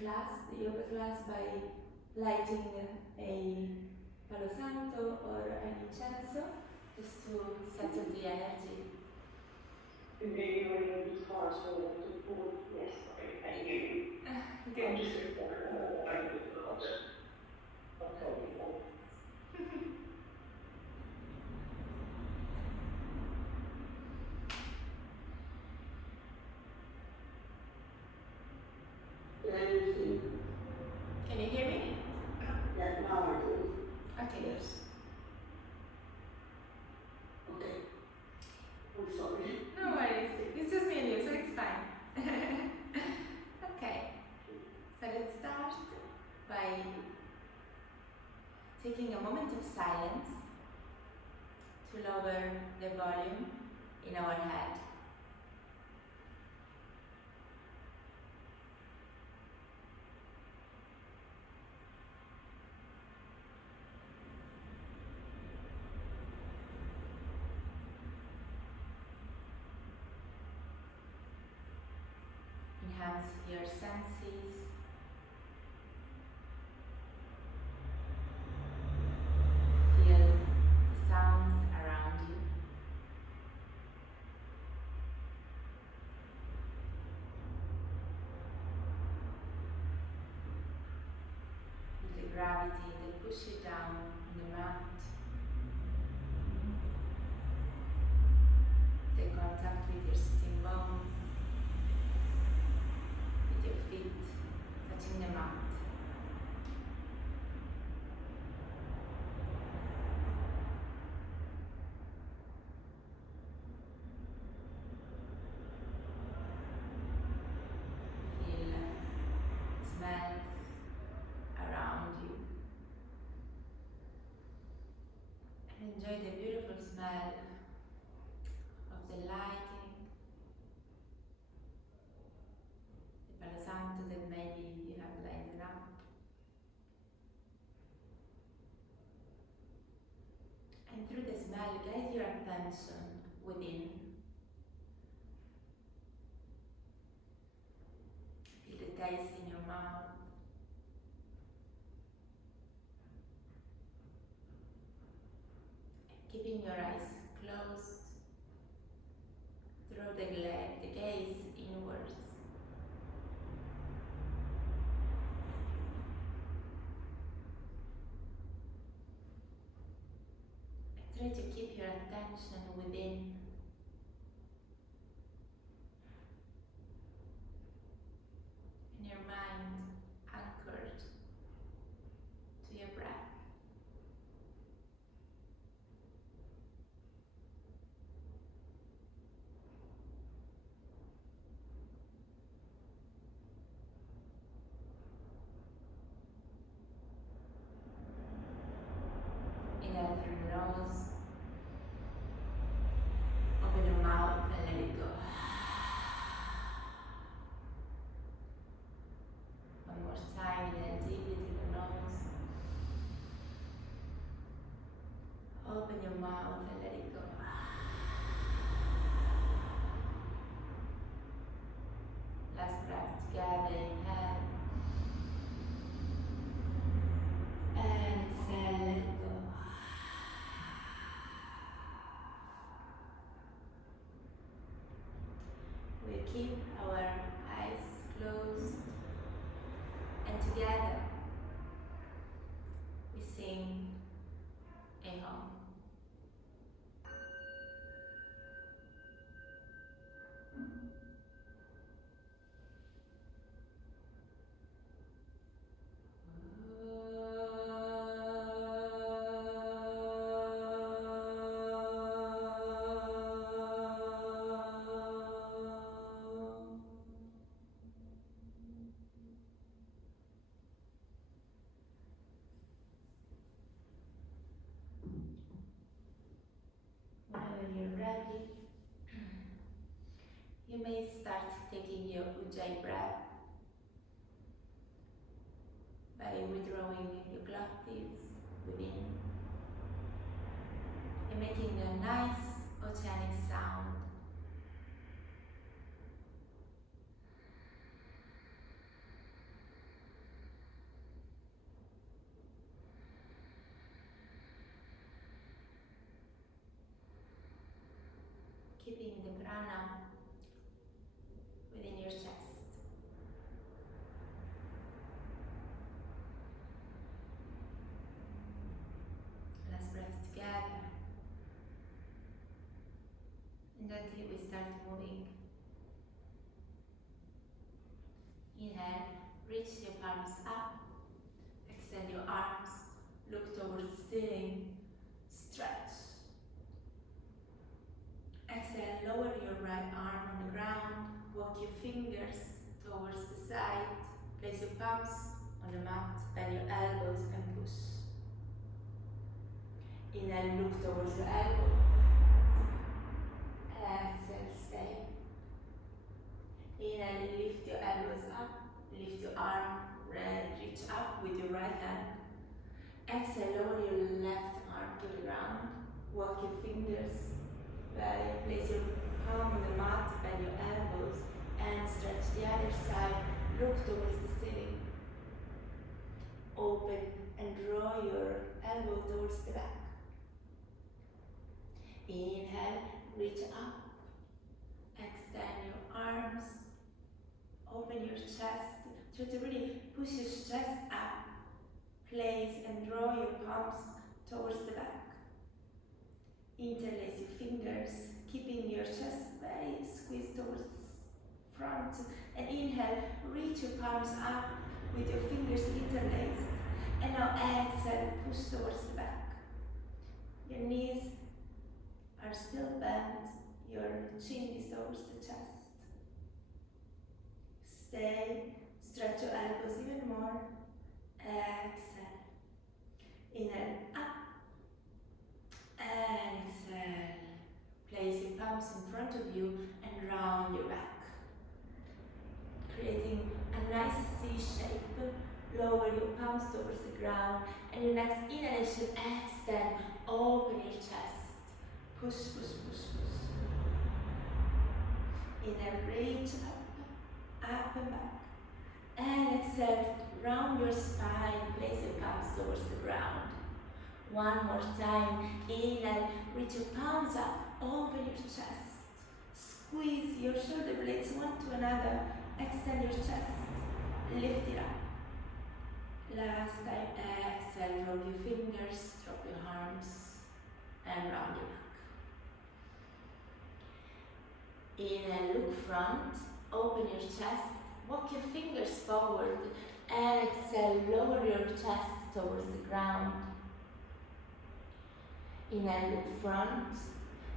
class, the yoga class, by lighting a Palo Santo or an incenso, just to settle the energy. Maybe when you just pause for a little bit. Yes, okay, I hear you. Good. I'm just Can you hear me? Yeah, now I do. Okay. Yes. Okay. I'm sorry. No worries. It's just me and you, so it's fine. Okay. So let's start by taking a moment of silence to lower the volume in our head. Enhance your senses. Feel the sounds around you. Feel the gravity that pushes you down on the mat. The contact with your sitting bones, with your feet touching the mat. Feel smells around you. And enjoy the beautiful smell of the lighting, the Palo Santo that maybe you have lighted up. And through the smell, guide your attention within. Feel the taste in your mouth. Keeping your eyes closed, draw the gaze inwards. Try to keep your attention within. And your mind anchored to your breath. Inhale through your nose. Open your mouth and let it go. One more time, inhale deeply through the nose. Open your mouth and let it go. Last breath together, inhale. And exhale, let it go. We keep our eyes closed, and together we sing a hymn. Whenever you're ready, you may start taking your Ujjayi breath by withdrawing your glottis within and making a nice oceanic sound. ground now, within your chest. Last breath together. And gently we start moving. Inhale, reach your palms up. Extend your arms, look towards the ceiling, stretch. Exhale, lower your right arm on the ground, walk your fingers towards the side, place your palms on the mat, bend your elbows and push. Inhale, look towards your elbow. Exhale, stay. Inhale, lift your elbows up, lift your arm, reach up with your right hand. Exhale, lower your left arm to the ground, walk your fingers, place your palm on the mat, bend your elbows, and stretch the other side, look towards the ceiling. Open and draw your elbow towards the back. Inhale, reach up, extend your arms, open your chest, try to really push your chest up, place and draw your palms towards the back. Interlace your fingers, keeping your chest very squeezed towards the front. And inhale, reach your palms up with your fingers interlaced. And now exhale, push towards the back. Your knees are still bent, your chin is towards the chest. Stay, stretch your elbows even more. Exhale. Inhale, up. And exhale. Place your palms in front of you and round your back. Creating a nice C shape. Lower your palms towards the ground. And your next inhalation, extend. Open your chest. Push, push, push, push. Inhale, reach up and back. And exhale, round your spine, place your palms towards the ground. One more time. Inhale, reach your palms up, open your chest. Squeeze your shoulder blades one to another. Extend your chest, lift it up. Last time, exhale, roll your fingers, drop your arms, and round your back. Inhale, look front, open your chest, walk your fingers forward, and exhale, lower your chest towards the ground. Inhale, look front.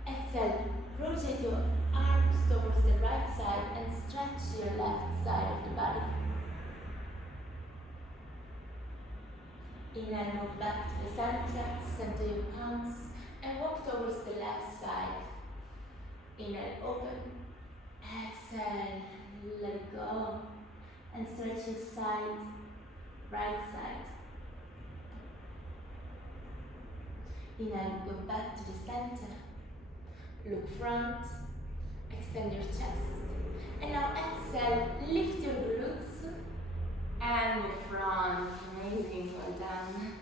Exhale, rotate your arms towards the right side and stretch your left side of the body. Inhale, move back to the center, center your palms, and walk towards the left side. Inhale, open. Exhale, let it go. And stretch your side, right side. Inhale, go back to the center. Look front. Extend your chest. And now exhale, lift your glutes and the front. Amazing, well done.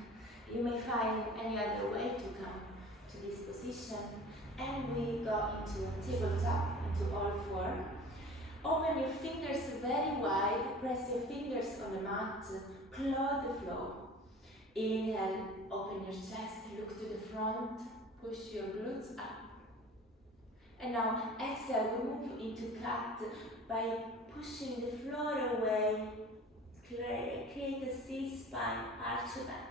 You may find any other way to come to this position. And we go into tabletop, into all four. Open your fingers very wide, press your fingers on the mat, claw the floor. Inhale, open your chest, look to the front, push your glutes up. And now exhale, we move into cat by pushing the floor away. Create a C-spine, arch your back.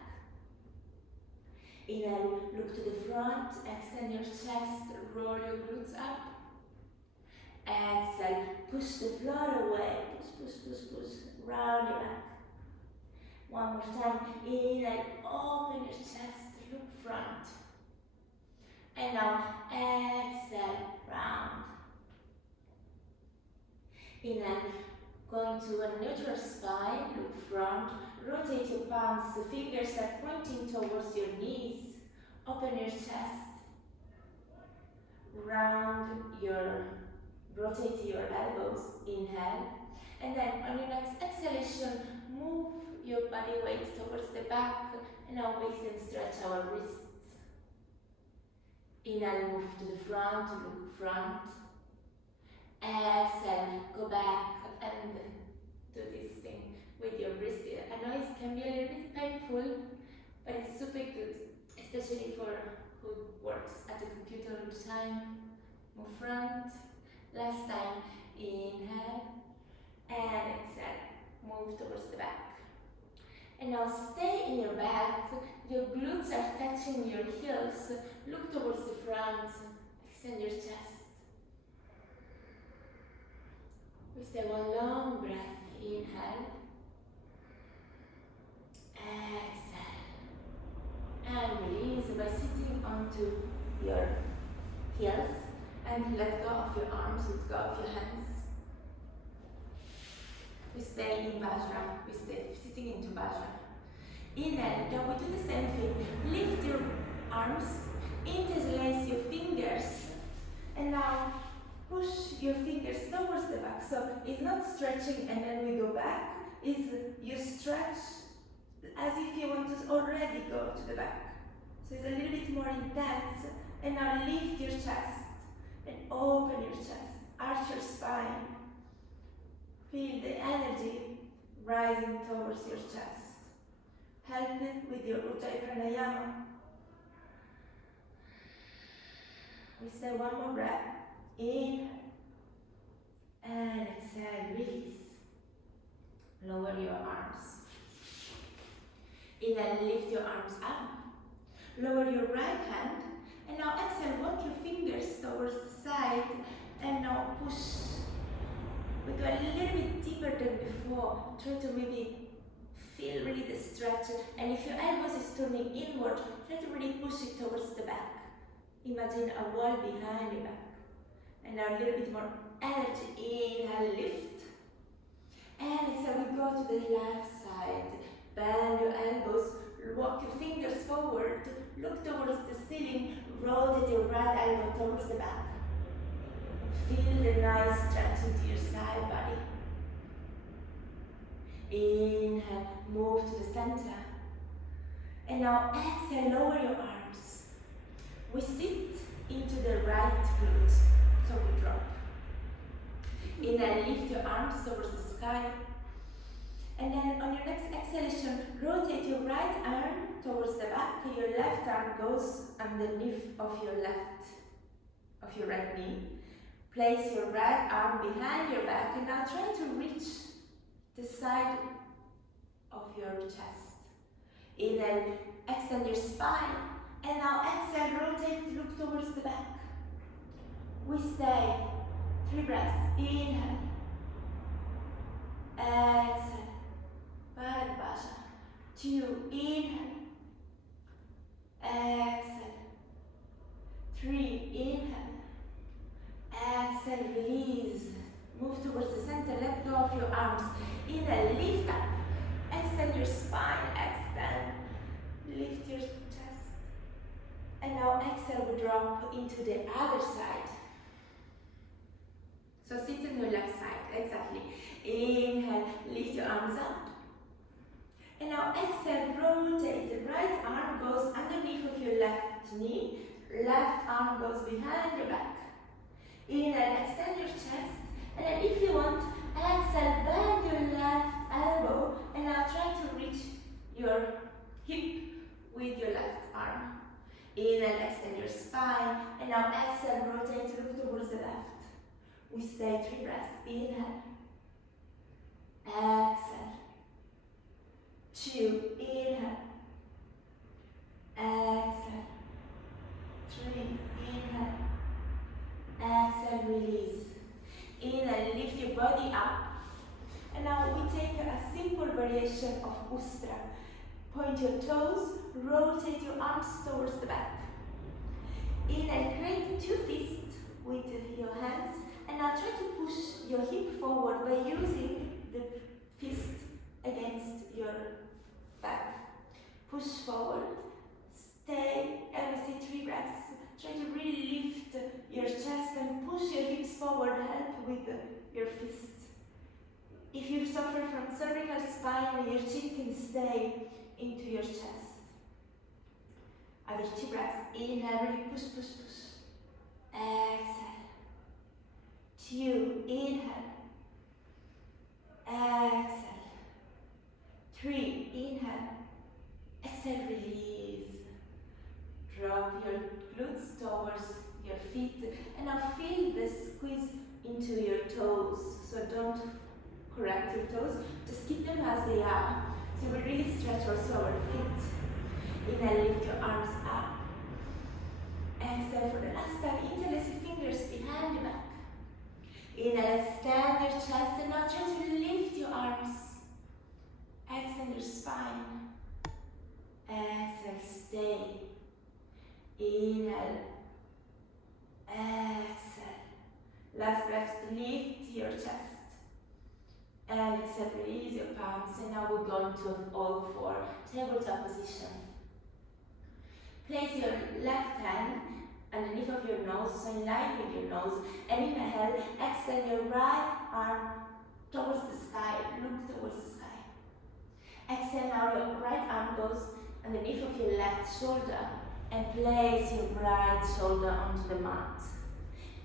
Inhale, look to the front, extend your chest, roll your glutes up. Exhale, push the floor away, push, push, push, push, round your back. One more time, inhale, open your chest, look front. And now exhale, round. Inhale, going to a neutral spine, look front, rotate your palms, the fingers are pointing towards your knees, open your chest, rotate your elbows, inhale, and then on your next exhalation, move your body weight towards the back, and now we can stretch our wrists. Inhale, move to the front, look front, can be a little bit painful, but it's super good, especially for who works at the computer all the time. Move front. Last time, inhale and exhale. Move towards the back. And now stay in your back. Your glutes are touching your heels. Look towards the front. Extend your chest. We stay one long breath. Inhale. Exhale. And release by sitting onto your heels. And let go of your arms, let go of your hands. We stay in Vajra, we stay sitting into Vajra. Inhale, now we do the same thing. Lift your arms, interlace your fingers, and now push your fingers towards the back. So it's not stretching and then we go back, it's you stretch as if you want to already go to the back. So it's a little bit more intense, and now lift your chest. And open your chest, arch your spine. Feel the energy rising towards your chest. Help it with your Ujjayi Pranayama. We stay one more breath. Inhale and exhale, release. Lower your arms. Inhale, lift your arms up. Lower your right hand. And now exhale, walk your fingers towards the side, and now push. We go a little bit deeper than before. Try to maybe feel really the stretch. And if your elbows is turning inward, try to really push it towards the back. Imagine a wall behind your back. And now a little bit more energy. Inhale, lift. And exhale, we go to the left side. Bend your elbows, walk your fingers forward, look towards the ceiling, rotate your right elbow towards the back. Feel the nice stretch into your side body. Inhale, move to the center. And now exhale, lower your arms. We sit into the right glute, so we drop. Inhale, lift your arms towards the sky. And then on your next exhalation, rotate your right arm towards the back. Your left arm goes underneath of your right knee. Place your right arm behind your back, and now try to reach the side of your chest. Inhale, extend your spine, and now exhale, rotate, look towards the back. We stay 3 breaths. Inhale, exhale. Bharadvaja. 2, inhale, exhale. 3, inhale, exhale, release. Move towards the center, let go of your arms. Inhale, lift up, extend your spine, extend, lift your chest. And now exhale, we drop into the other side. So sit on your left side, exactly. Inhale, lift your arms up. And now exhale, rotate. The right arm goes underneath of your left knee. Left arm goes behind your back. Inhale, extend your chest. And then if you want, exhale, bend your left elbow. And now try to reach your hip with your left arm. Inhale, extend your spine. And now exhale, rotate, look towards the left. We stay 3 breaths. Inhale. Exhale. 2, inhale. Exhale. 3, inhale. Exhale, release. Inhale, lift your body up. And now we take a simple variation of Ustra. Point your toes, rotate your arms towards the back. Inhale, create 2 fists with your hands. And now try to push your hip forward by using the fist against your back. Push forward. Stay, I will say 3 breaths. Try to really lift your chest and push your hips forward. Help with your fist. If you suffer from cervical spine, your chin can stay into your chest. Other 2 breaths. Inhale, really push, push, push. Exhale. 2, inhale. Exhale. 3, inhale. exhale, release. Drop your glutes towards your feet, and now feel the squeeze into your toes. So don't correct your toes, just keep them as they are. So we really stretch also our feet. Inhale, lift your arms up. Exhale for the last time. Interlace your fingers behind your back. Inhale, extend your chest, and now try to lift your arms. Extend your spine. Exhale, stay. Inhale. Exhale. Last breath, lift your chest. And exhale, release your palms. And now we're going to all four, tabletop position. Place your left hand underneath of your nose, so in line with your nose. And inhale, extend your right arm towards the sky. Look towards the sky. Exhale, now your right arm goes underneath of your left shoulder. And place your right shoulder onto the mat.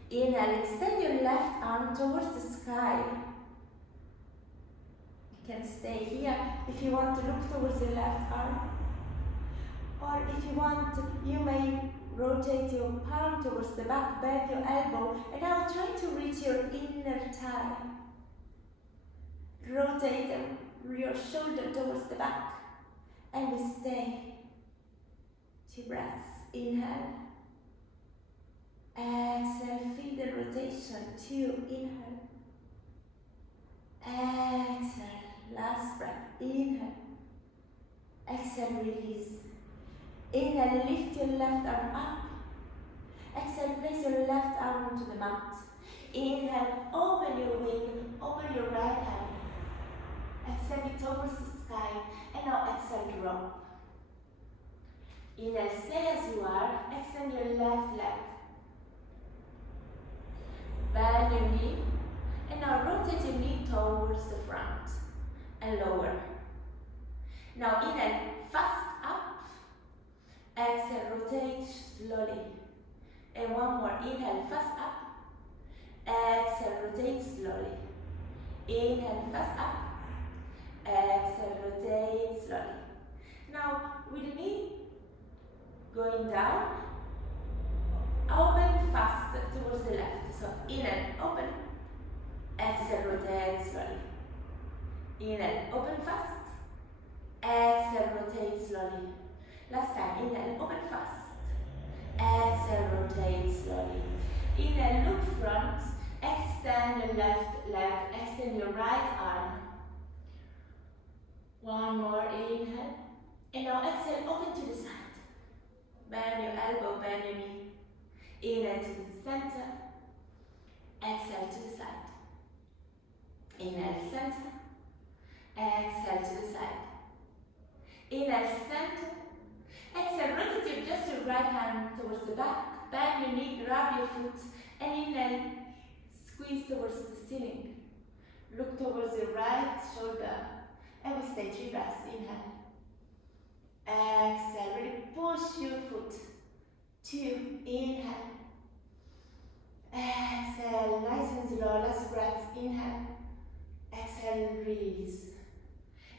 Inhale, extend your left arm towards the sky. You can stay here if you want to look towards your left arm. Or if you want, you may rotate your palm towards the back, bend your elbow, and now try to reach your inner thigh. Rotate your shoulder towards the back, and we stay. 2 breaths. Inhale. Exhale, feel the rotation. 2, inhale. Exhale, last breath. Inhale. Exhale, release. Inhale, lift your left arm up. Exhale, place your left arm onto the mat. Inhale, open your wing, open your right hand. Extend it towards the sky, and now exhale, drop. Inhale, stay as you are. Extend your left leg. Bend your knee, and now rotate your knee towards the front and lower. Now inhale, fast up. Exhale, rotate slowly. And one more. Inhale, fast up. Exhale, rotate slowly. Inhale, fast up. Exhale, rotate slowly. Now, with the knee going down, open fast towards the left. So, inhale, open. Exhale, rotate slowly. Inhale, open fast. Exhale, rotate slowly. Last time, inhale, open fast. Exhale, rotate slowly. Inhale, look front. Extend your left leg. Extend your right arm. One more inhale. And now exhale, open to the side. Bend your elbow, bend your knee. Inhale to the center. Exhale to the side. Inhale, center. Exhale to the side. Inhale, center. Exhale, rotate just your right hand towards the back. Bend your knee, grab your foot. And inhale, squeeze towards the ceiling. Look towards your right shoulder. And we stay 3 breaths. Inhale. Exhale, really push your foot. 2, inhale. Exhale, nice and slow, last breath. Inhale. Exhale, release.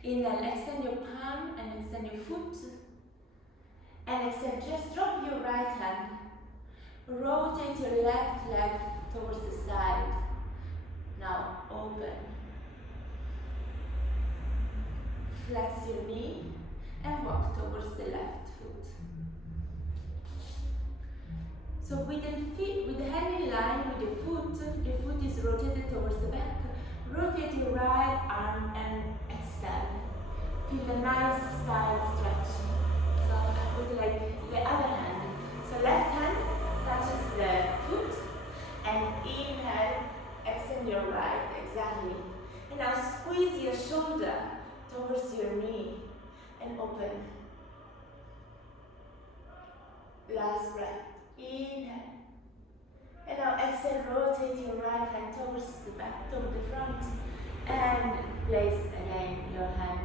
Inhale, extend your palm and extend your foot. And exhale, just drop your right hand. Rotate your left leg towards the side. Now, open. Flex your knee and walk towards the left foot. So with the hand in line with the foot is rotated towards the back. Rotate your right arm and extend. Feel the nice side stretch. So I put like the other hand. So left hand touches the foot and inhale, extend your right, exactly. And now squeeze your shoulder towards your knee and open. Last breath. Inhale. And now exhale, rotate your right hand towards the back, toward the front. And place again your hand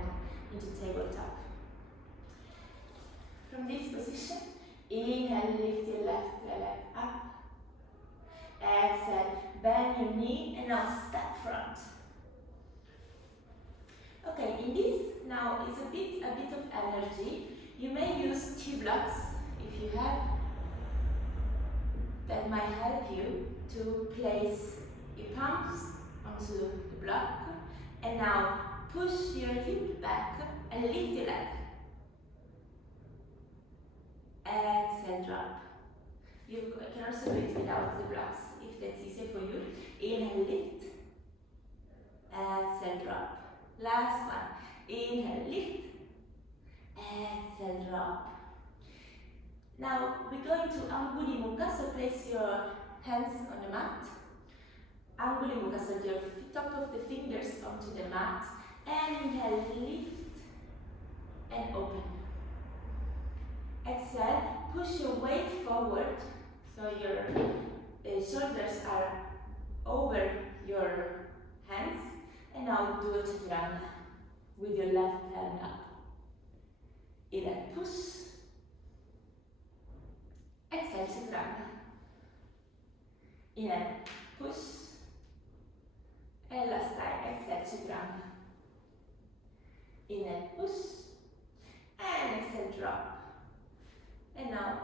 into tabletop. From this position, inhale, lift your left leg up. Exhale, bend your knee and now step front. Okay, in this now it's a bit of energy. You may use 2 blocks if you have. That might help you to place your palms onto the block. And now push your hip back and lift your leg. Exhale, drop. You can also do it without the blocks if that's easier for you. Inhale, lift. Exhale, drop. Last one. Inhale, lift. Exhale, drop. Now we're going to Anguli Mukha, so place your hands on the mat. Anguli Mukha, so your top of the fingers onto the mat. And inhale, lift and open. Exhale, push your weight forward, so your shoulders are over your hands. And now do a chaturanga with your left hand up. Inhale, push. Exhale, chaturanga. Inhale, push. And last time, exhale, chaturanga. Inhale, push. And exhale, drop. And now,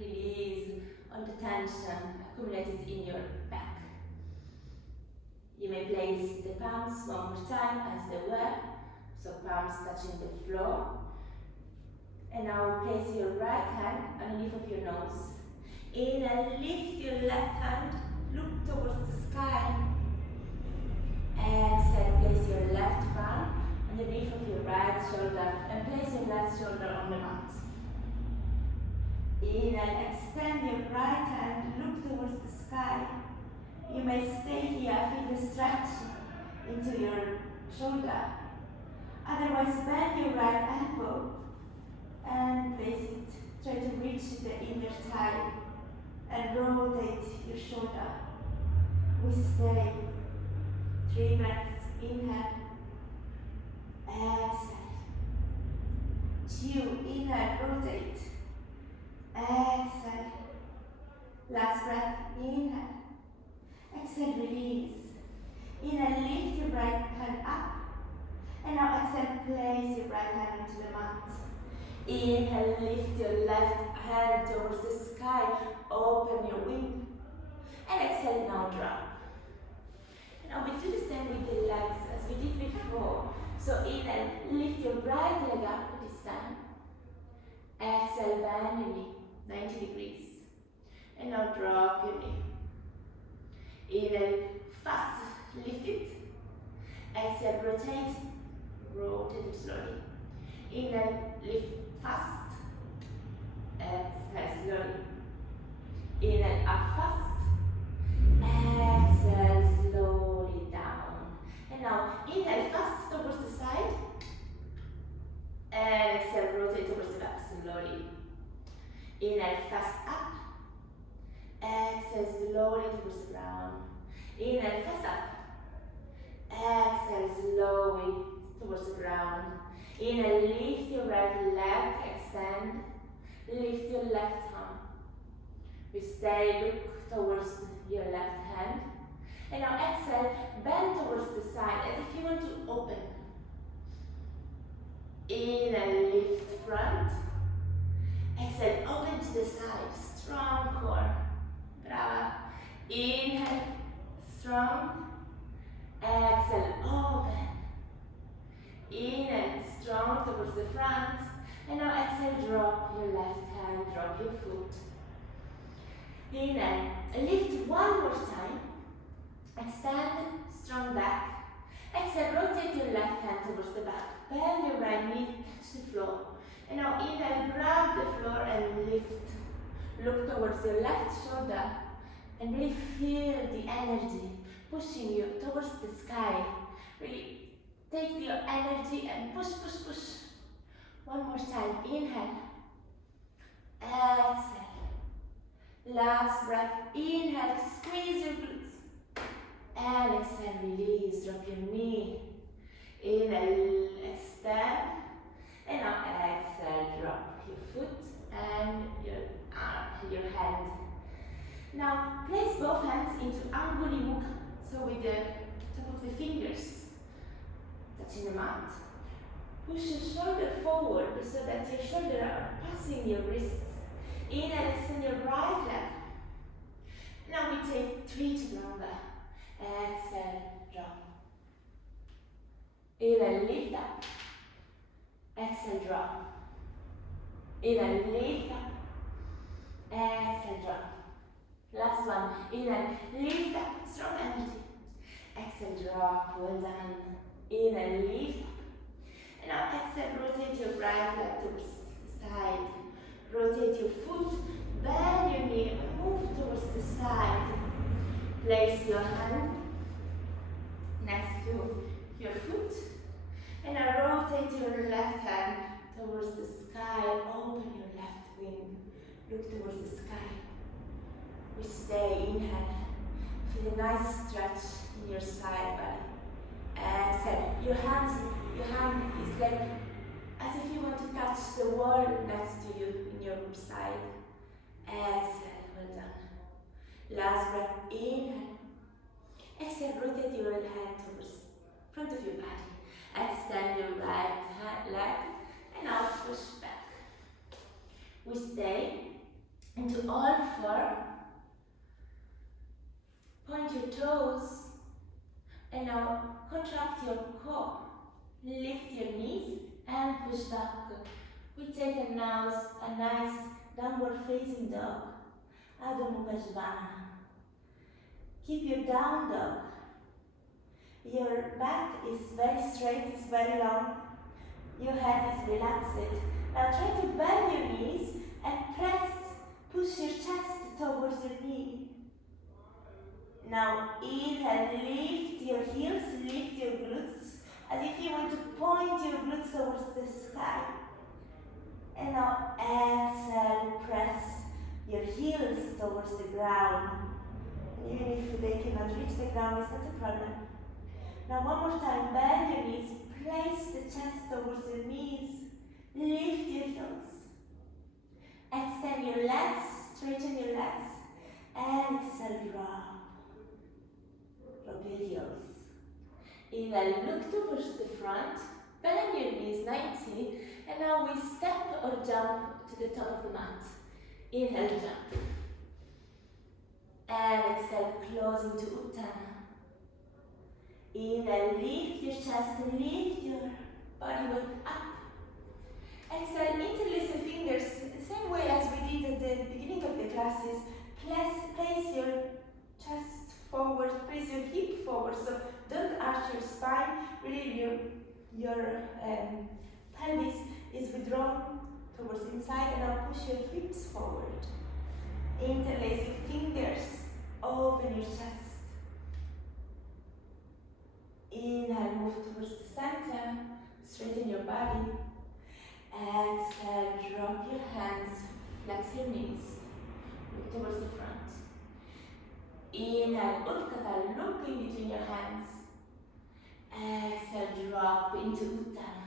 release all the tension accumulated in your back. You may place the palms one more time as they were, so palms touching the floor. And now place your right hand underneath of your nose. Inhale, lift your left hand, look towards the sky. Exhale, place your left palm underneath of your right shoulder and place your left shoulder on the mat. Inhale, extend your right hand, look towards the sky. You may stay here, feel the stretch into your shoulder. Otherwise, bend your right elbow and place it. Try to reach the inner thigh and rotate your shoulder. We stay. 3 breaths. Inhale. Exhale. 2. Inhale, rotate. Exhale. Last breath. Inhale. Exhale, release. Inhale, lift your right hand up. And now exhale, place your right hand onto the mat. Inhale, lift your left hand towards the sky. Open your wing. And exhale, now drop. Now we do the same with the legs as we did before. So inhale, lift your right leg up this time. Exhale, bend your knee 90 degrees. And now drop your knee. Inhale, fast, lift it. Exhale, rotate. Rotate it slowly. Inhale, lift fast. Exhale, slowly. Inhale, up fast. Exhale, slowly down. And now inhale fast towards the side. And exhale, rotate towards the back slowly. Inhale fast up. Exhale slowly towards the ground. Inhale fast up. Exhale slowly towards the ground. Inhale, lift your right leg, extend. Lift your left arm. We stay, look towards your left hand. And now exhale, bend towards the side as if you want to open. Inhale, lift front. Exhale, open to the side, strong core. Brava. Inhale, strong. Exhale, open. Inhale, strong towards the front. And now exhale, drop your left hand, drop your foot. Inhale, lift one more time. Extend, strong back. Exhale, rotate your left hand towards the back. Bend your right knee, touch the floor. And now inhale, grab the floor and lift. Look towards your left shoulder and really feel the energy pushing you towards the sky. Really take your energy and push, push, push. One more time. Inhale. Exhale. Last breath. Inhale. Squeeze your glutes. And exhale. Release. Drop your knee. Inhale. Extend. And now exhale. Drop your foot and your arm, your hand. Now place both hands into Anguli Mukha. So with the top of the fingers touching the mat. Push your shoulder forward so that your shoulders are passing your wrists. Inhale, extend your right leg. Now we take 3 to ground back. Exhale, drop. Inhale, lift up. Exhale, drop. Inhale, lift up. Exhale, drop. Last one. Inhale, lift up. Strong energy. Exhale, drop. Well done. Inhale, lift up. And now exhale, rotate your right leg towards the side. Rotate your foot, bend your knee, and move towards the side. Place your hand next to your foot. And now rotate your left hand towards the sky. Open your left wing. Look towards the sky. We stay. Inhale. Feel a nice stretch in your side body. Exhale. Your hand is like as if you want to touch the wall next to you in your side. Exhale. Well done. Last breath. Inhale. Exhale. Rotate your hand towards front of your body. Extend your right leg and now push back. We stay into all four. Point your toes and now contract your core. Lift your knees and push back. We take a nice downward facing dog. Adho Mukha Svanasana. Keep your down dog. Your back is very straight, it's very long. Your head is relaxed. Now try to bend your knees and push your chest towards your knee. Now inhale, lift your heels, lift your glutes, as if you want to point your glutes towards the sky. And now exhale, press your heels towards the ground. And even if they cannot reach the ground, it's not a problem. Now one more time, bend your knees, place the chest towards your knees, lift your heels. Extend your legs, straighten your legs, and exhale, drop. Drop your heels. Inhale, look towards the front, bend your knees 90, and now we step or jump to the top of the mat. Inhale, jump. And exhale, close into Uttana. Inhale, lift your chest, lift your body weight up. Exhale, interlace the fingers, the same way as we did at the beginning of the classes. Place your chest forward, place your hip forward, so don't arch your spine. Really, your pelvis is withdrawn towards inside, and now push your hips forward. Interlace your fingers, open your chest. Inhale, move towards the center, straighten your body. Exhale, drop your hands, flex your knees, look towards the front. Inhale, Utkata, look in between your hands. Exhale, drop into Uttana.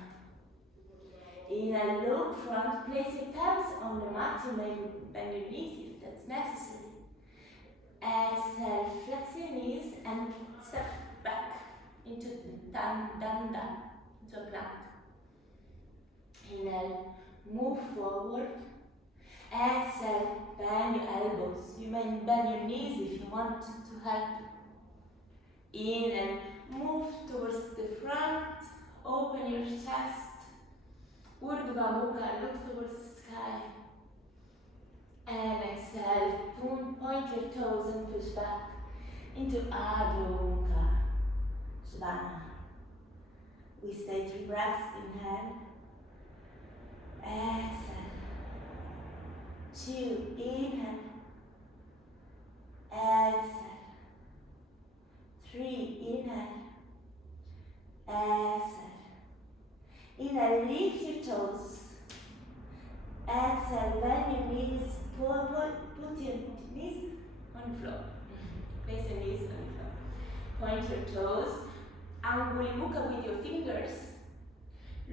Inhale, look front, place your palms on the mat. You may bend your knees if that's necessary. Exhale, flex your knees and step back into Danda, into a plank. Inhale, move forward. Exhale, bend your elbows. You may bend your knees if you want to help. Inhale, move towards the front, open your chest. Urdhva Mukha, look towards the sky. And exhale, point your toes and push back into Adho Mukha Svanasana. We stay 3 breaths. Inhale. Exhale. 2. Inhale. Exhale. 3. Inhale. Exhale. Inhale, lift your toes. Exhale, bend your knees. Put your knees on the floor. Place your knees on the floor. Point your toes. Anguli Mukha with your fingers.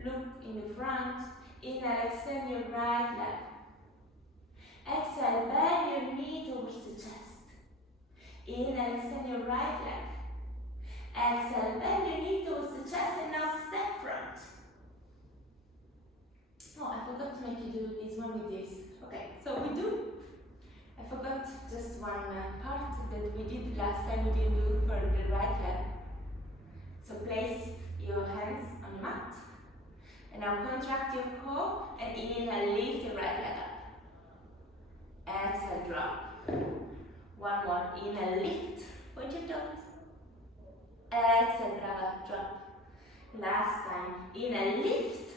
Look in the front. Inhale, extend your right leg. Exhale, bend your knee towards the chest. Inhale, extend your right leg. Exhale, bend your knee towards the chest and now step front. make you do this one with this. Okay, so we do. I forgot just one part that we did last time we didn't do for the right leg. So place your hands on the mat. And now contract your core and inhale, lift your right leg up. Exhale, drop. One more, inhale, lift. Point your toes. Exhale, drop. Last time, inhale, lift.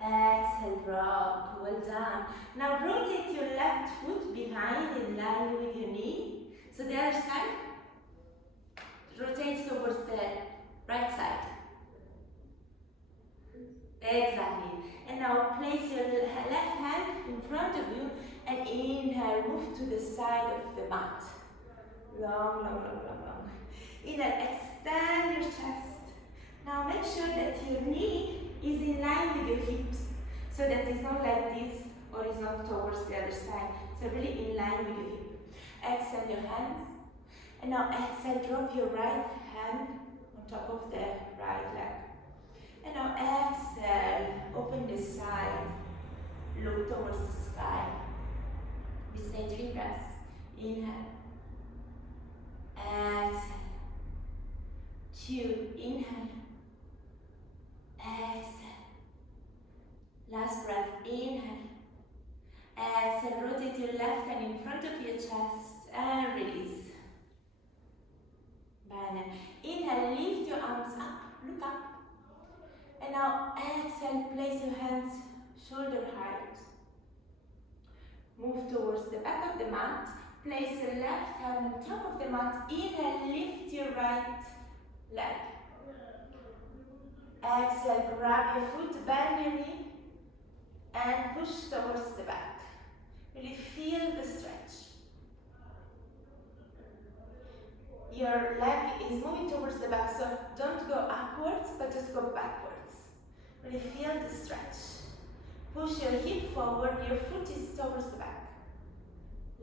Exhale, drop. Well done. Now rotate your left foot behind in line with your knee. So the other side, rotate towards the right side. Exactly. And now place your left hand in front of you and inhale, move to the side of the mat. Long. Inhale, extend your chest. Now make sure that your knee is in line with your hips, so that it's not like this or it's not towards the other side. So really in line with your hip. Exhale your hands. And now exhale, drop your right hand on top of the right leg. And now exhale, open the side, look towards the sky. We stay 3 breaths. Inhale. Exhale. 2. Inhale. Exhale. Last breath. Inhale. Exhale. Rotate your left hand in front of your chest and release. Bene. Inhale. Lift your arms up. Look up. And now exhale. Place your hands shoulder height. Move towards the back of the mat. Place your left hand on top of the mat. Inhale. Lift your right leg. Exhale, grab your foot, bend your knee, and push towards the back. Really feel the stretch. Your leg is moving towards the back, so don't go upwards, but just go backwards. Really feel the stretch. Push your hip forward, your foot is towards the back.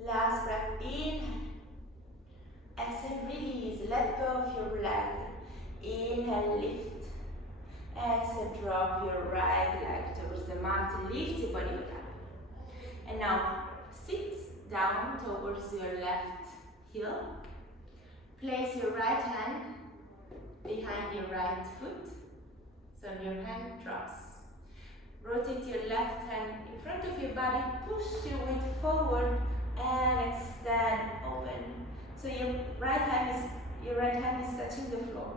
Last breath, inhale. Exhale, release, let go of your leg. Inhale, lift. Exhale, drop your right leg towards the mat, lift your body up. And now, sit down towards your left heel. Place your right hand behind your right foot, so your hand drops. Rotate your left hand in front of your body, push your weight forward and extend, open. So your right hand is touching the floor.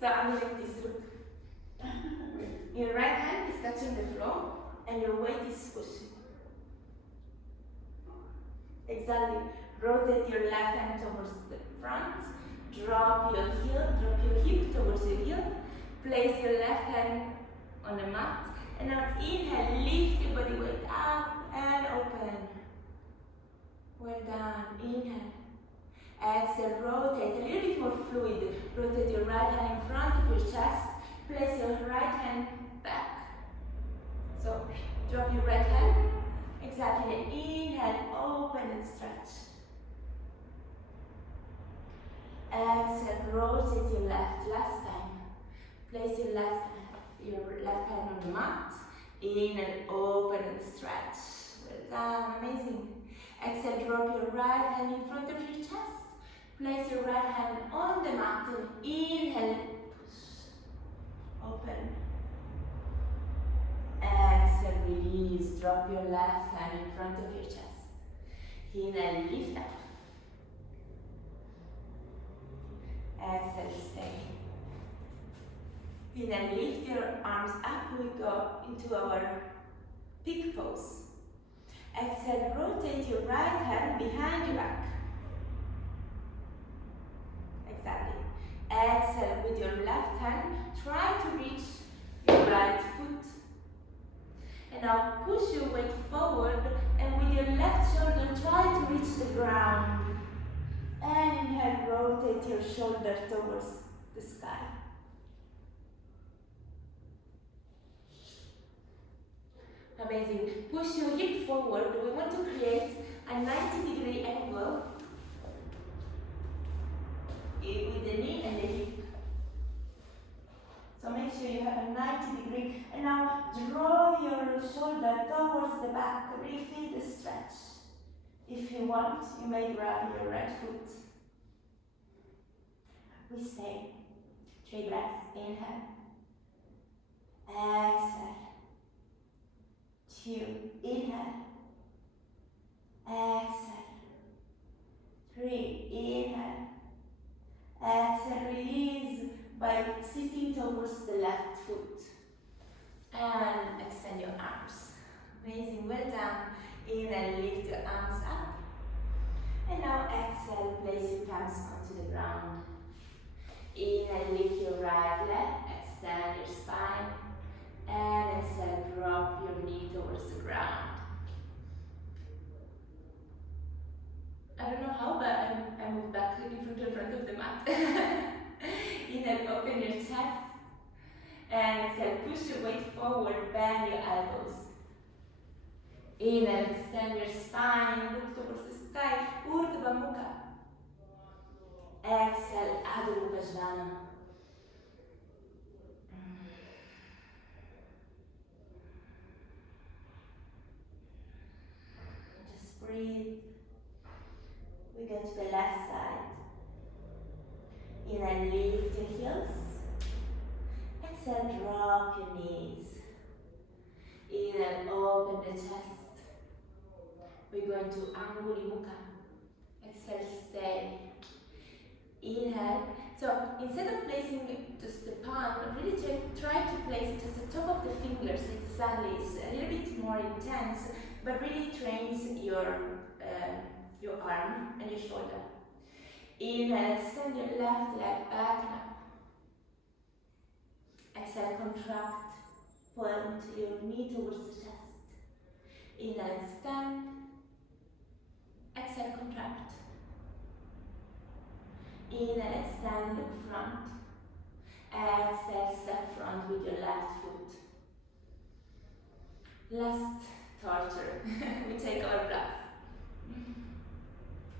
So I'm like this, look. Your right hand is touching the floor and your weight is pushing. Exactly. Rotate your left hand towards the front. Drop your hip towards your heel. Place your left hand on the mat. And now inhale, lift your body weight up and open. Well done. Inhale. Exhale, rotate a little bit more fluid. Rotate your right hand in front of your chest. Place your right hand back. So drop your right hand. Exactly. And inhale, open and stretch. Exhale, rotate your left. Last time. Place your left hand on the mat. Inhale, open and stretch. Well done. Amazing. Exhale, drop your right hand in front of your chest. Place your right hand on the mat and inhale, push, open. Exhale, release, drop your left hand in front of your chest. Inhale, lift up. Exhale, stay. Inhale, lift your arms up, we go into our pig pose. Exhale, rotate your right hand behind your back. Exactly. Exhale, with your left hand, try to reach your right foot. And now push your weight forward and with your left shoulder, try to reach the ground. And inhale, rotate your shoulder towards the sky. Amazing. Push your hip forward. We want to create a 90-degree angle with the knee and the hip. So make sure you have a 90 degree. And now If you want, you may grab your right foot. We stay. 3 breaths. Inhale. Exhale. 2. Inhale. Exhale. 3. Inhale. Exhale. Release by sitting towards the left foot. And extend your arms. Amazing. Well done. Inhale. Lift your arms up. And now exhale. Place your palms onto the ground. Inhale. Lift your right leg. Extend your spine. And exhale. Drop your knee towards the ground. I don't know how, but I move back in front of the mat. Inhale, open your chest. And exhale, push your weight forward, bend your elbows. Inhale, extend your spine, look towards the sky, Urdhva Mukha. Exhale, Adho Mukha Svanam. Just breathe. We go to the left side. Inhale, lift your heels. Exhale, drop your knees. Inhale, open the chest. We're going to Anguli Mukha. Exhale, stay. Inhale. So instead of placing just the palm, really try to place just the top of the fingers. It's sadly a little bit more intense, but really trains your arm and your shoulder. Inhale, extend your left leg back now. Exhale, contract, point your knee towards the chest. Inhale, extend. Exhale, contract. Inhale, extend, look front. Exhale, step front with your left foot. Last torture. We take our breath.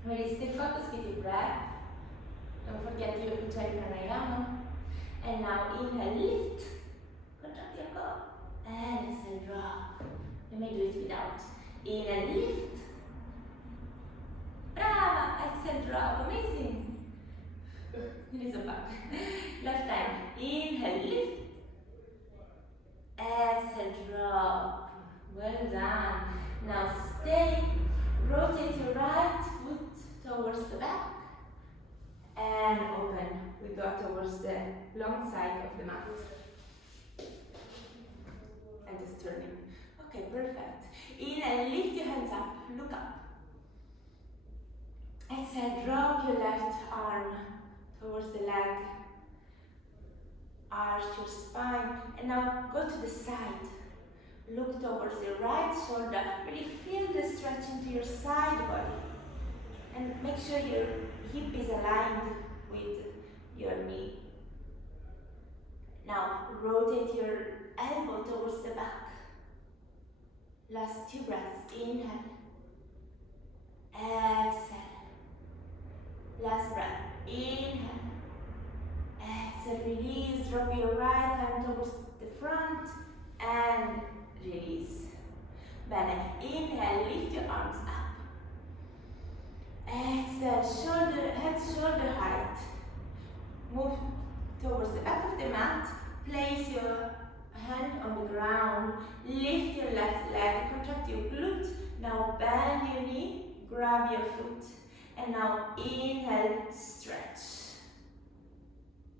Really stay focused with your breath. Don't forget your Ujjayi Pranayama. And now inhale, lift. Contract your core. And exhale, drop. You may do it without. Inhale, lift. Brava! Exhale, drop. Amazing. Release the back. Last time. Inhale, lift. Exhale, drop. Well done. Now stay. Rotate your right foot towards the back. And open. We go towards the long side of the mat. And just turning. Okay, perfect. Inhale, lift your hands up. Look up. Exhale, drop your left arm towards the leg. Arch your spine. And now go to the side. Look towards your right shoulder. Really feel the stretch into your side body. And make sure your hip is aligned with your knee. Now rotate your elbow towards the back. Last 2 breaths. Inhale. Exhale. Last breath. Inhale. Exhale. Release. Drop your right hand towards the front and release. Bene. Inhale. Lift your arms up. Exhale. Head shoulder height. Move towards the back of the mat. Place your hand on the ground. Lift your left leg. Contract your glute. Now bend your knee. Grab your foot. And now inhale. Stretch.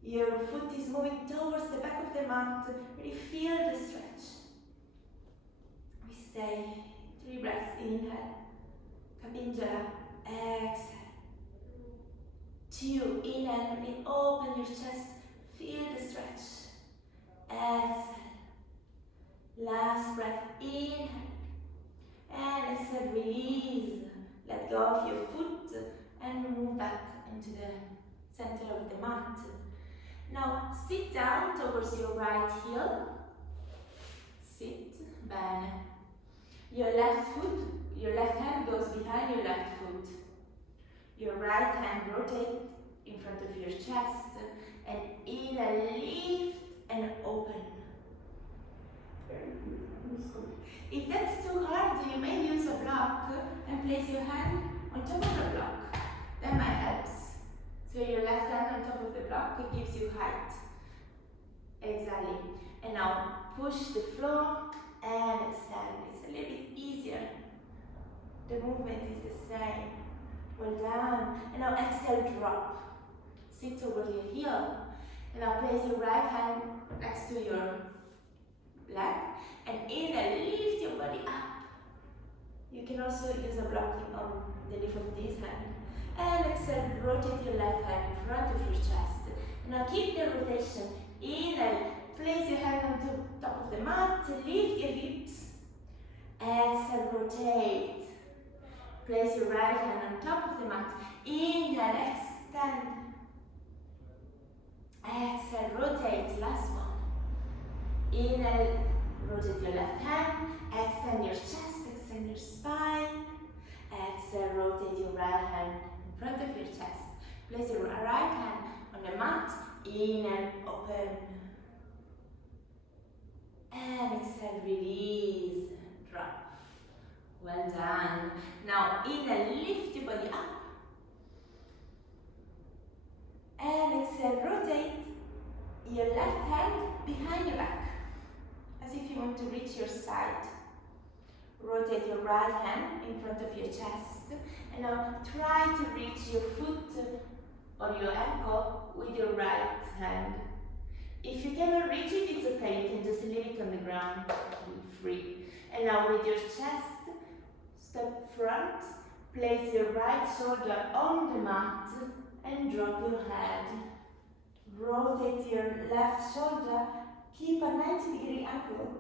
Your foot is moving towards the back of the mat. Really feel the stretch. We stay. 3 breaths. Inhale. Kapinjala. Exhale. 2. Inhale. Really open your chest. Feel the stretch. Exhale. Last breath. Inhale. And exhale. Release. Let go of your foot and move back into the center of the mat. Now sit down towards your right heel. Sit. Bene. Your left hand goes behind your left foot. Your right hand rotate in front of your chest. And inhale, lift and open. If that's too hard, you may use a block and place your hand on top of the block. That might help. So your left hand on top of the block, it gives you height. Exactly. And now push the floor and extend. It's a little bit easier. The movement is the same. Well done. And now exhale, drop. Sit over your heel. And now place your right hand next to your leg. And inhale, lift your body up. You can also use a blocking on the leaf of this hand. And exhale, rotate your left hand in front of your chest. And now keep the rotation. Inhale, place your hand on the top of the mat, lift your hips. Exhale, rotate. Place your right hand on top of the mat. Inhale, extend. Exhale, rotate. Last one. Inhale, rotate your left hand. Extend your chest, extend your spine. Exhale, rotate your right hand in front of your chest. Place your right hand on the mat. Inhale, open. And exhale, release. Drop. Well done. Now inhale, lift your body up. And exhale, rotate your left hand behind your back, as if you want to reach your side. Rotate your right hand in front of your chest. And now try to reach your foot or your ankle with your right hand. If you cannot reach it, it's okay. You can just leave it on the ground. Free. And now with your chest, step front, place your right shoulder on the mat and drop your head. Rotate your left shoulder, keep a 90-degree angle.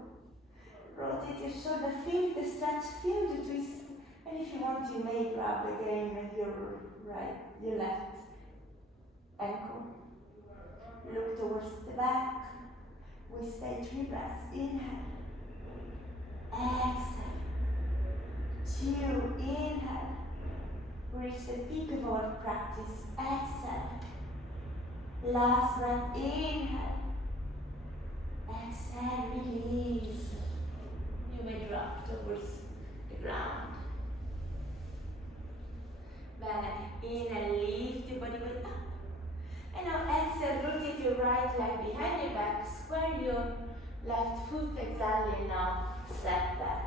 Rotate your shoulder, feel the stretch, feel the twist. And if you want, you may grab again your left ankle. Look towards the back. We stay 3 breaths. Inhale. Exhale. 2. Inhale. Reach the peak of our practice. Exhale. Last breath. Inhale. Exhale. Release. You may drop towards the ground. Bene. Inhale. Lift your body weight up. And now exhale, rotate your right leg behind your back, square your left foot exactly. Now step back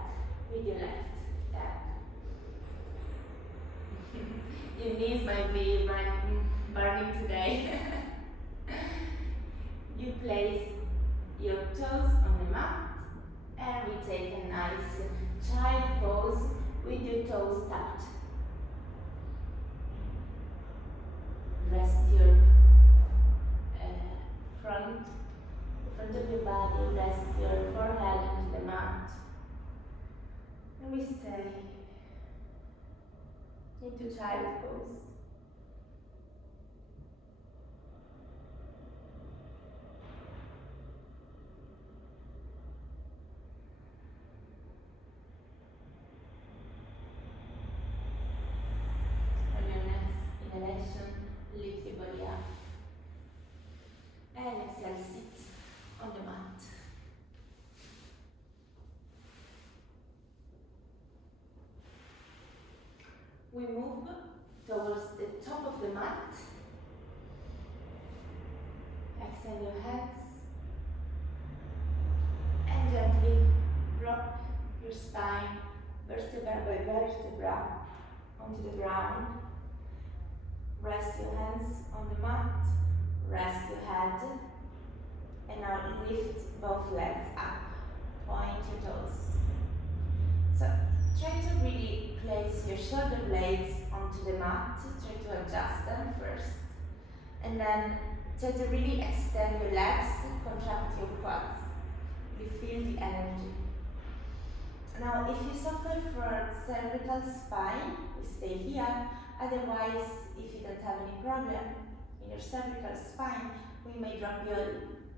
with your left leg. Your knees might be burning today. You place your toes on the mat and we take a nice child pose with your toes tucked. Rest your front of your body, rest your forehead into the mat. And we stay into child pose. On your next inhalation, lift your body up. And exhale, sit on the mat. We move towards the top of the mat. Extend your hands. And gently drop your spine, vertebra by vertebra, onto the ground. Rest your hands on the mat. Rest your head, and now lift both legs up, point your toes. So try to really place your shoulder blades onto the mat, try to adjust them first, and then try to really extend your legs, contract your quads. You feel the energy. Now if you suffer from cervical spine, you stay here, otherwise if you don't have any problem in your cervical spine, we may drop the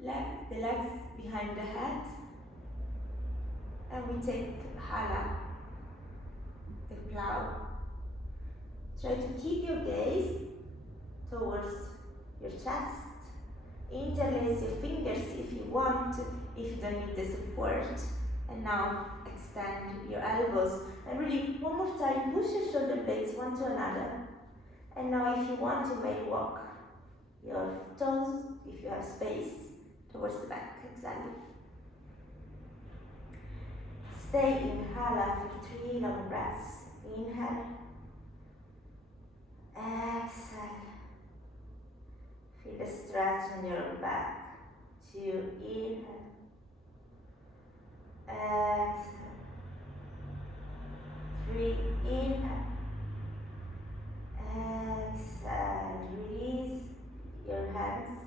legs behind the head, and we take hala, the plow. Try to keep your gaze towards your chest. Interlace your fingers if you want, if you don't need the support. And now extend your elbows. And really, one more time, push your shoulder blades one to another. And now if you want, you may walk your toes, if you have space, towards the back. Exactly. Stay in hala for 3 long breaths. Inhale. Exhale. Feel the stretch in your back. 2, inhale. Exhale. 3, inhale. Exhale. Release your hands.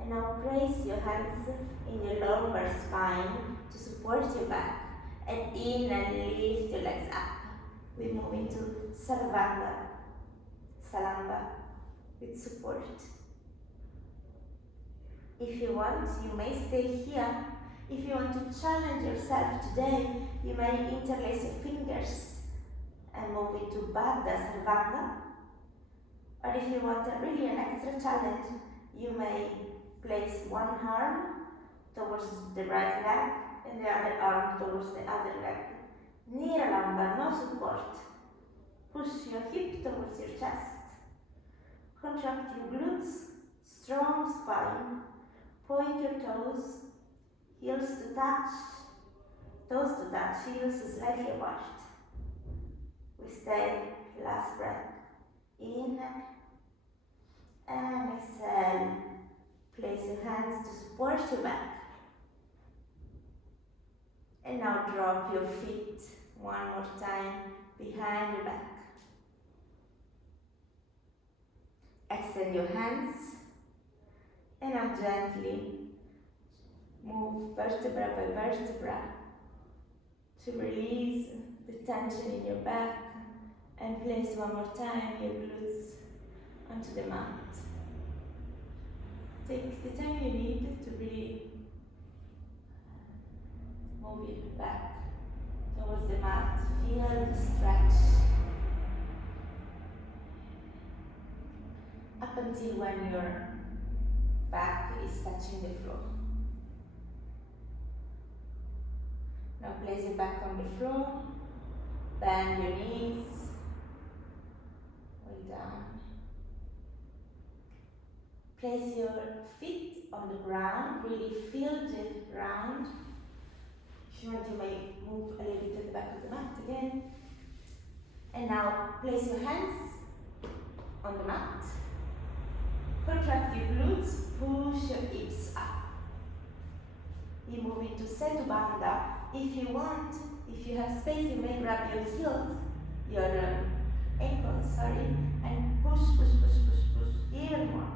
And now place your hands in your lower spine to support your back. And in and lift your legs up. We move into Sarvanga, Salamba, with support. If you want, you may stay here. If you want to challenge yourself today, you may interlace your fingers and move into Baddha Sarvanga. Or if you want really an extra challenge, you may place one arm towards the right leg and the other arm towards the other leg. Niralamba, no support. Push your hip towards your chest. Contract your glutes, strong spine. Point your toes, heels to touch, toes to touch, heels slightly apart. We stay, last breath. Inhale and exhale. Place your hands to support your back. And now drop your feet one more time behind your back. Extend your hands and now gently move vertebra by vertebra to release the tension in your back and place one more time your glutes onto the mat. Take the time you need to really move your back towards the mat. Feel the stretch up until when your back is touching the floor. Now place your back on the floor, bend your knees, well down. Place your feet on the ground, really feel the ground. If you want, you may move a little bit to the back of the mat again. And now place your hands on the mat. Contract your glutes, push your hips up. You move into Setu Bandha. If you want, if you have space, you may grab your heels, your ankles, and push even more.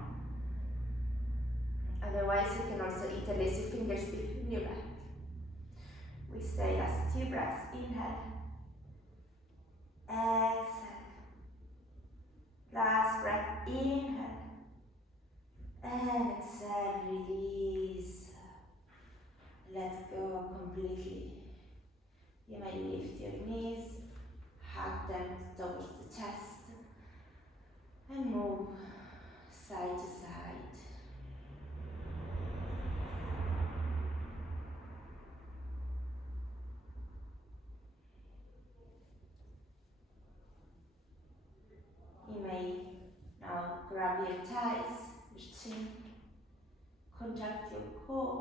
Otherwise, you can also interlace your fingers between your back. We stay last 2 breaths. Inhale. Exhale. Last breath. Inhale. And exhale. Release. Let go completely. You may lift your knees, hug them towards the chest, and move side to side. You may now grab your thighs, your chin, contract your core,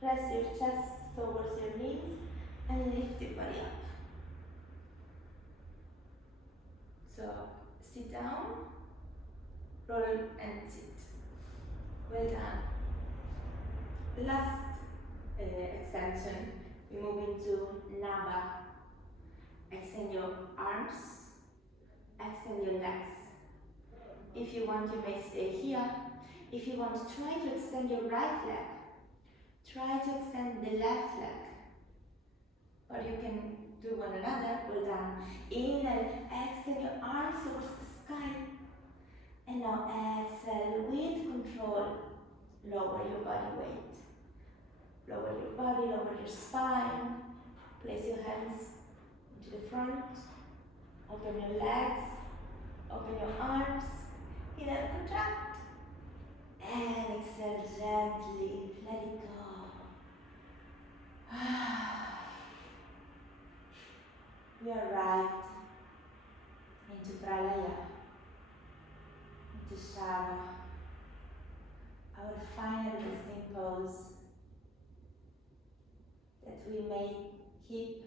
press your chest towards your knees, and lift your body up. So sit down, roll and sit. Well done. Last extension, we move into Nava. Extend your arms, extend your legs. If you want, you may stay here. If you want, try to extend your right leg. Try to extend the left leg. Or you can do one another. Well done. Inhale, extend your arms towards the sky. And now exhale with control. Lower your body weight. Lower your body, lower your spine. Place your hands into the front. Open your legs. Open your arms. Inhale, contract. And exhale gently. Let it go. to Shava, our final resting pose that we may keep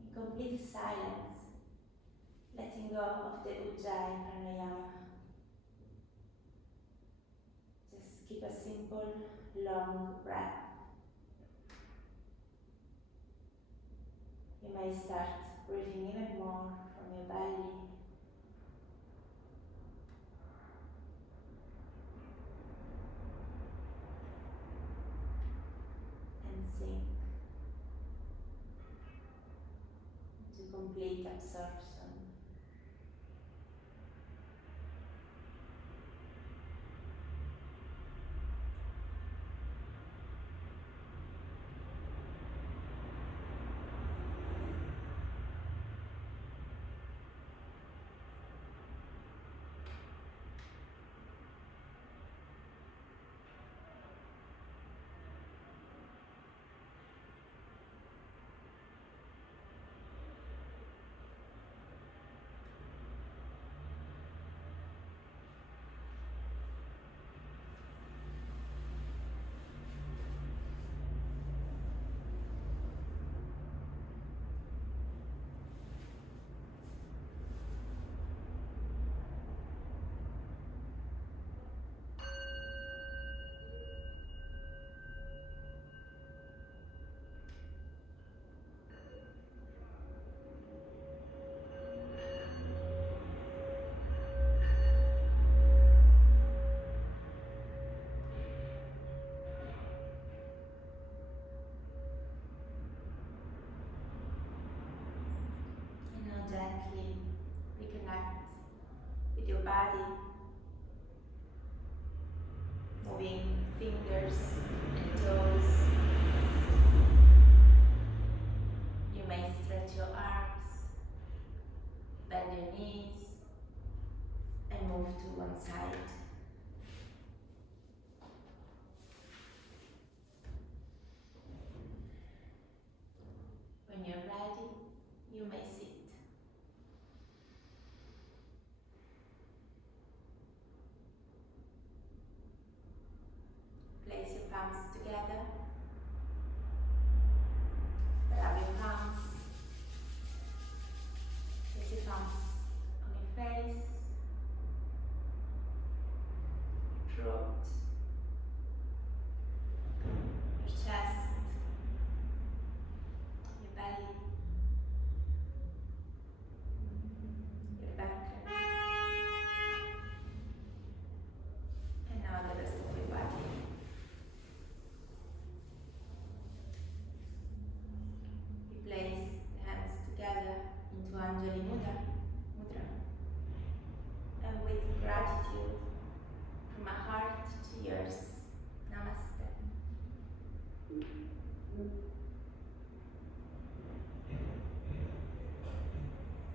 in complete silence, letting go of the Ujjayi pranayama. Just keep a simple, long breath. You may start breathing even more from your belly. And sink into complete absorption. And now gently reconnect with your body, moving fingers and toes. You may stretch your arms, bend your knees, and move to one side. When you're ready, you may sit. Place your palms together. Rub your palms. Place your palms on your face, throat, your chest, your belly, your back, and now the rest of your body. You place the hands together into Anjali Mudra.